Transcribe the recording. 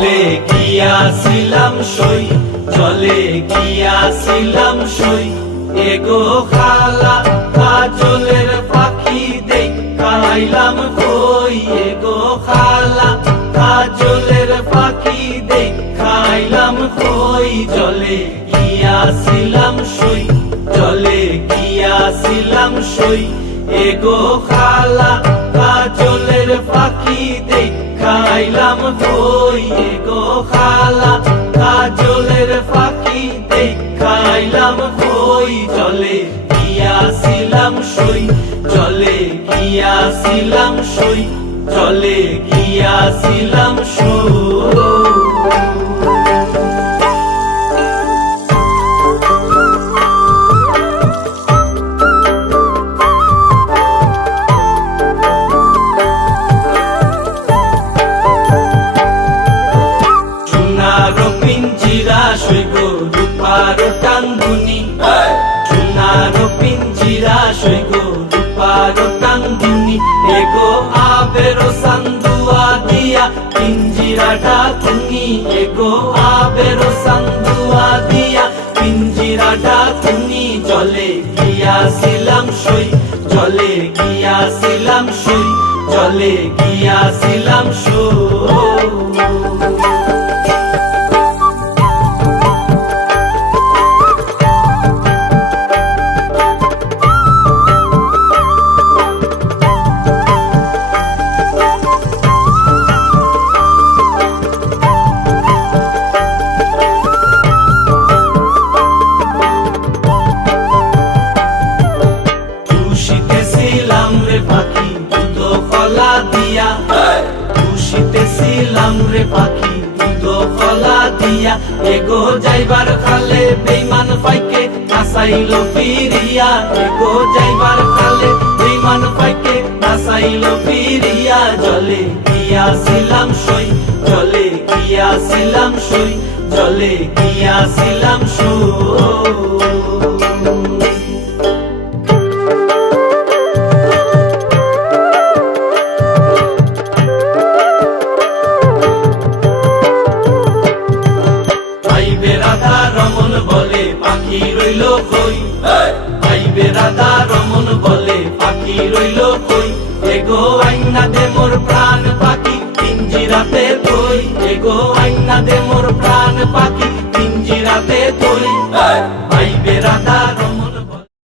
জলে গিয়াছিলাম সই, জলে গিয়াছিলাম সই, এগো খালা কাজলের পাখি দেখাইলাম কই, এগো খালা কাজলের পাখি দেখাইলাম কই। জলে গিয়াছিলাম সই, জলে গিয়াছিলাম সই, এগো খালা কাজলের পাখি দেখাইলাম কই, এগো খালা কাজলের পাখি দেখাইলাম কই। জলে গিয়াছিলাম সই, জলে গিয়াছিলাম সই, জলে গিয়াছিলাম সই। পিঞ্জিরা সইব রূপার টাঙ্গুনি, সোনার পিঞ্জিরা সইব রূপার টাঙ্গুনি, এগো আবের সান্দুয়া দিয়া পিঞ্জিরাটা তুমি, এগো আবের সান্দুয়া দিয়া পিঞ্জিরাটা তুমি। জলে গিয়াছিলাম সই, জলে গিয়াছিলাম সই, জলে গিয়াছিলাম সই। খুশিতেছিলাম রে পাখি দুধ কলা দিয়া, খুশিতেছিলাম রে পাখি দুধ কলা দিয়া, এগো যাইবার খালে বেইমান পাইকে নাসাইল ফিরিয়া, এগো যাইবার খালে বেইমান পাইকে নাসাইল ফিরিয়া। জলে গিয়াছিলাম সই, জলে গিয়াছিলাম সই, জলে গিয়াছিলাম সই। রমন বলে পাখি রইল কই, আইবে রাধা রমন বলে পাখি রইল কই, এগো আইনা দে মোর প্রাণ পাখি পিঞ্জিরাতে তুই, এগো আইনা দে মোর প্রাণ পাখি পিঞ্জিরাতে তুই। আইবে রাধা